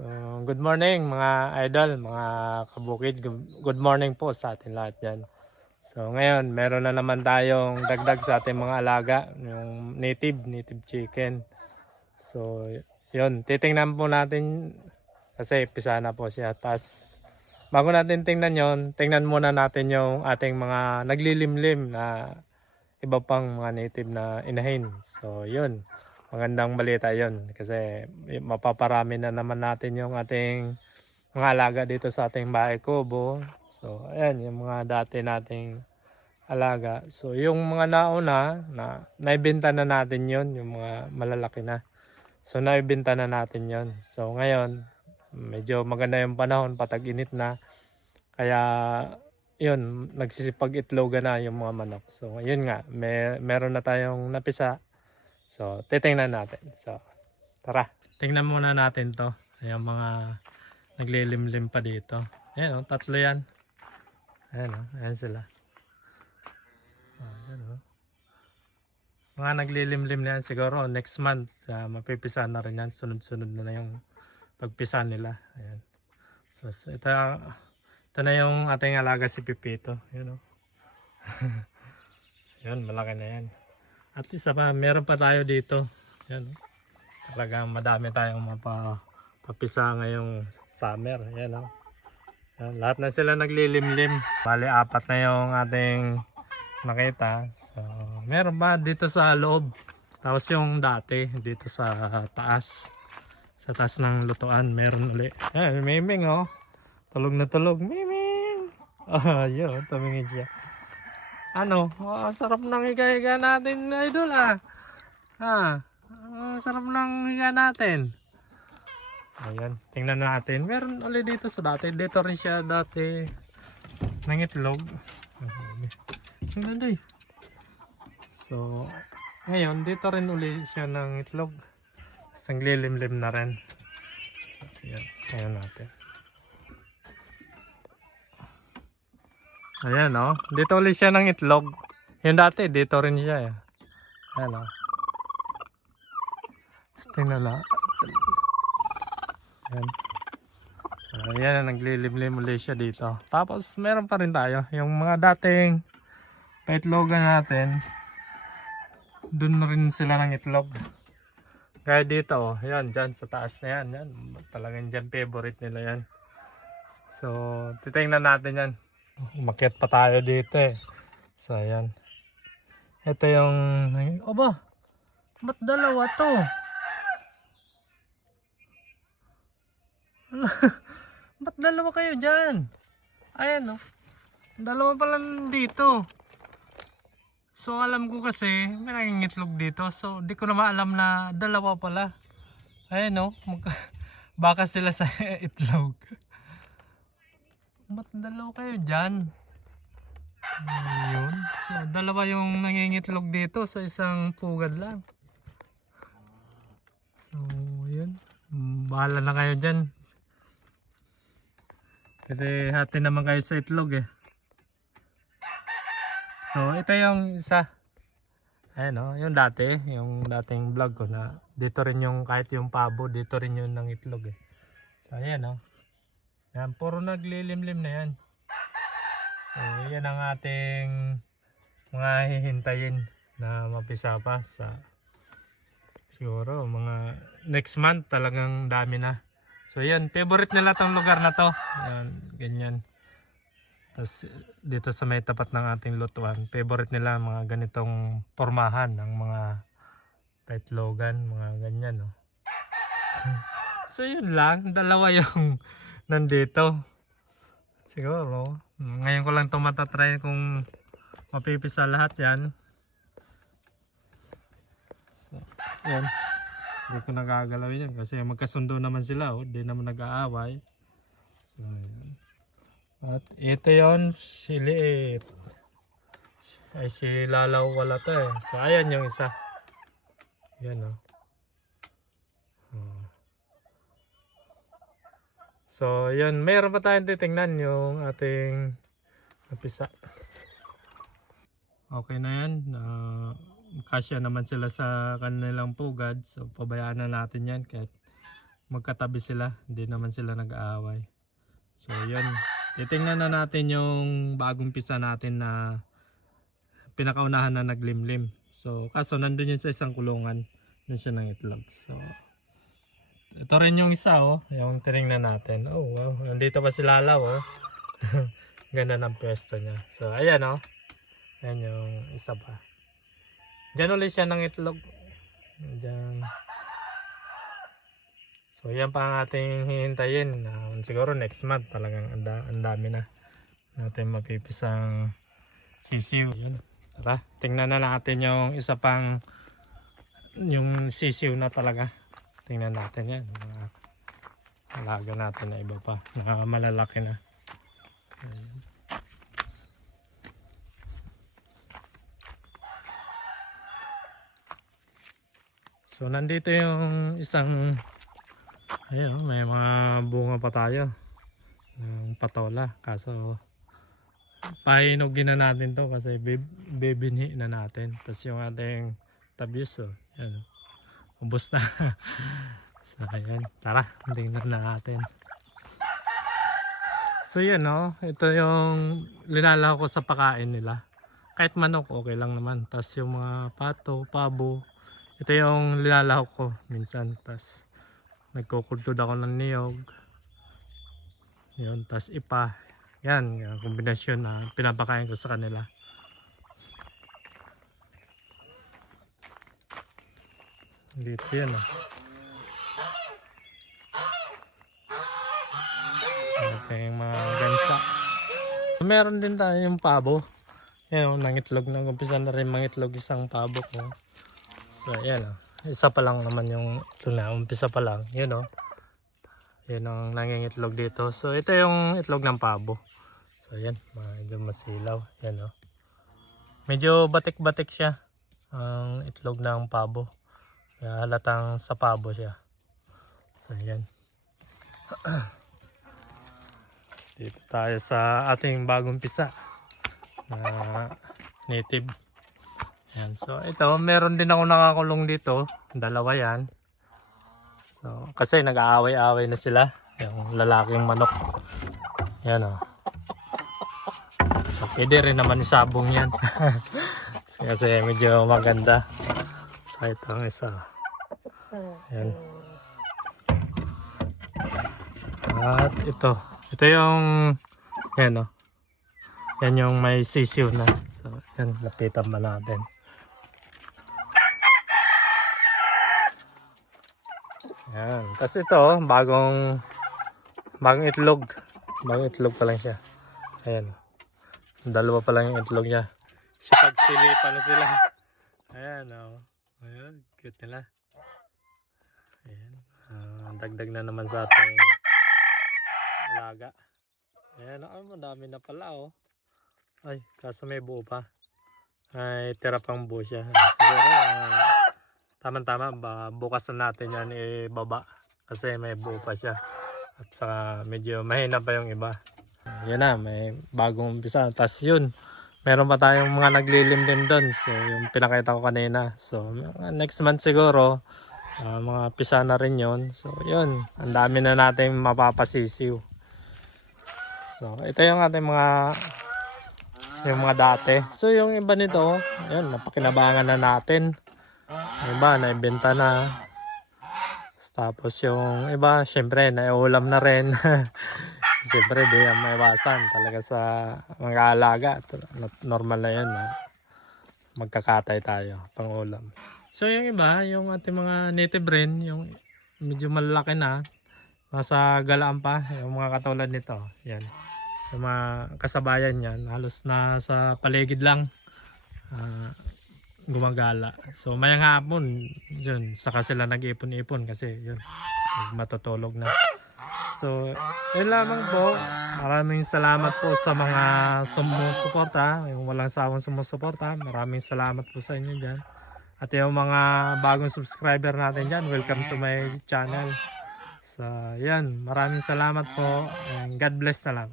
So, good morning mga idol, mga kabukid. Good morning po sa atin lahat dyan. So, ngayon, meron na naman tayong dagdag sa ating mga alaga, yung native chicken. So, yun, titingnan po natin kasi pisa na po siya. Tapos, bago natin tingnan yon, tingnan muna natin yung ating mga naglilimlim na iba pang mga native na inahin. So, yun. Magandang balita yon kasi mapaparami na naman natin yung ating mga alaga dito sa ating bahay kubo. So, ayan, yung mga dati nating alaga. So, yung mga nauna, naibenta na natin yon yung mga malalaki na. So, naibenta na natin yon. So, ngayon, medyo maganda yung panahon, patag-init na. Kaya, yun, nagsisipag-itlogan na yung mga manok. So, yun nga, meron na tayong napisa. So, titingnan natin. So, tara. Tingnan muna natin to. Yung mga naglilimlim pa dito. Ayan o, tatlo yan. Ayan o, ayan sila. Ayan o. Mga naglilimlim na yan siguro next month. Mapipisa na rin yan. Sunod-sunod na yung pagpisa nila. Ayan. So ito na yung ating alaga si Pipito. Ayan o. Ayan, malaki na yan. At isa pa, meron pa tayo dito. Ayan o. Talagang madami tayong mapapisa ngayong summer. Ayan o. Ayan, lahat na sila naglilimlim. Bali, apat na yung ating nakita. So, meron ba dito sa loob? Tapos yung dati, dito sa taas. Sa taas ng lutuan, meron uli. Ayan, Miming oh. Tulog na tulog. Miming! Ah, yun, tumingin siya. Ano? Oh, sarap ng higa-higa natin, idol ah. Ha? Sarap ng higa natin. Ayan, tingnan natin. Meron ulit dito sa dati. Dito rin siya dati nangitlog. Ang ganda eh. So, ngayon dito rin ulit siya ng itlog. Isang lilimlim na rin. Ayan, tingnan natin. Ayan o, dito ulit siya ng itlog. Yung dati, dito rin siya eh. Ayan o. Tingnan na. Ayan. So, ayan, naglilimlim ulit siya dito. Tapos, meron pa rin tayo. Yung mga dating paitlogan natin, dun rin sila ng itlog. Kaya dito, oh, yan, dyan sa taas na yan. Yan, talagang dyan favorite nila yan. So, titingnan natin yan. Umakyat pa tayo dito eh. So, ayan. Ito yung, aba, ba't dalawa to? Ba't dalawa kayo dyan? Ayan oh. Dalawa pala dito. So alam ko kasi may nangingitlog dito. So di ko na maalam na dalawa pala. Ayan oh. Baka sila sa itlog. Ba't dalawa kayo dyan? Ayun. So dalawa yung nangingitlog dito sa isang pugad lang. So yun. Bahala na kayo dyan. Kasi hati naman kayo sa itlog eh. So ito yung isa. Ayan o, yung dati, yung dating vlog ko na dito rin yung kahit yung pabo, dito rin yung ng itlog eh. So ayan o. Yan, puro naglilimlim na yan. So yan ang ating mga hihintayin na mapisa pa sa siguro mga next month talagang dami na. So yan, favorite nila tong lugar na to. Yan, ganyan. Tapos dito sa may tapat ng ating lutuan, favorite nila mga ganitong pormahan ng mga petlogan, mga ganyan no. So yun lang, dalawa yung nandito. Siguro, ngayon ko lang ito matatry kung mapipisa lahat yan. So, yan. Hindi ko nagagalaw yan kasi magkasundo naman sila, oh. Hindi naman nag-aaway. So, yan. At ito yon si Liit. Ay si Lalaw wala to eh. So ayan yung isa. Yan o. So yan, mayroon pa tayong titingnan yung ating napisa. Okay na yan. Kasya naman sila sa kanilang pugad. So pabayaan na natin yan kahit magkatabi sila, hindi naman sila nag-aaway. So yun, titingnan na natin yung bagong pisa natin na pinakaunahan na naglimlim. So kaso nandun yun sa isang kulungan, na siya ng itlog. So ito rin yung isa, oh, yung tinignan natin. Oh wow, nandito pa si Lalaw, oh. Ganda ng pwesto niya. So ayan, oh, ayan yung isa pa. Diyan ulit siya ng itlog. Diyan. So yan pa ang ating hihintayin. Siguro next month talagang ang dami na natin mapipisang sisiw. Yun. Tara, tingnan na natin yung isa pang yung sisiw na talaga. Tingnan natin yan. Mga alaga natin na iba pa. Na malalaki na. Ayan. So nandito yung isang, ayun, may mga bunga pa tayo ng patola, kaso pahinugin na natin to kasi bibinhi na natin. Tapos yung ating tabios, oh, yan, ubos na. So ayan, tara, tingnan na natin. So yun, no, ito yung linalaw ko sa pakain nila. Kahit manok okay lang naman. Tapos yung mga pato, pabo, ito yung linalaw ko minsan. Tapos nagkukultod ako ng niyog. Yun, tas ipa. Yan, yung kombinasyon na pinapakain ko sa kanila. Dito yan, oh. Okay, yung mga gansa. Meron din tayo yung pabo. Yan, oh, nangitlog na. Umpisa na rin mangitlog isang pabo ko. So, yan, oh. Isa pa lang naman yung ito na. Umpisa pa lang. Yan, oh. Yan ang nangingitlog dito. So ito yung itlog ng pabo. So yan, medyo masilaw. Yan, oh. Medyo batik-batik siya ang itlog ng pabo. Kaya halatang sa pabo siya. So yan. Dito tayo sa ating bagong pisa na native. Yan. So ito, meron din ako nakakulong dito. Dalawa yan. So, kasi nag-aaway-aaway na sila. Yung lalaking manok. Yan, oh. So pwede rin naman isabong yan. Kasi medyo maganda. So ito ang isa. Yan. At ito. Ito yung yan, oh. Yan yung may sisiw na. So yan, lapitan ba natin. Yan. Tapos ito, bagong itlog. Bagong itlog pa lang siya. Ayan. Dalawa pa lang yung itlog niya. Sipag-silipan na sila. Ayan, oh. Ayan, cute nila. Ayan. Dagdag na naman sa ating alaga. Ayan, oh, madami na pala, oh. Ay, kaso may buo pa. Ay, tira pang buo siya. Siguro, tama-tama, bukas na natin yan ibaba kasi may buo pa siya at saka medyo mahina pa yung iba. Yan na, may bagong umpisa. Tapos yun, meron pa tayong mga naglilim din doon. So yung pinakita ko kanina. So next month siguro, mga pisa na rin yun. So yun, ang dami na natin mapapasisiw. So ito yung ating yung mga dati. So yung iba nito, yun, napakinabangan na natin. Iba, naibenta na. Tapos yung iba, syempre, naiulam na rin. Syempre, di ang maiwasan talaga sa mga alaga. Normal na yun. Magkakatay tayo, pang ulam. So yung iba, yung ating mga native rin, yung medyo malalaki na, nasa galaan pa, yung mga katulad nito. Yan. Yung mga kasabayan yan, halos na sa paligid lang. Gumagala. So mayang hapon yun, saka sila nag-ipon-ipon kasi yun, matutulog na. So yun lamang po. Maraming salamat po sa mga sumusuporta, yung walang sawang sumusuporta. Maraming salamat po sa inyo dyan. At yung mga bagong subscriber natin dyan, welcome to my channel. So yan, maraming salamat po and God bless na lang.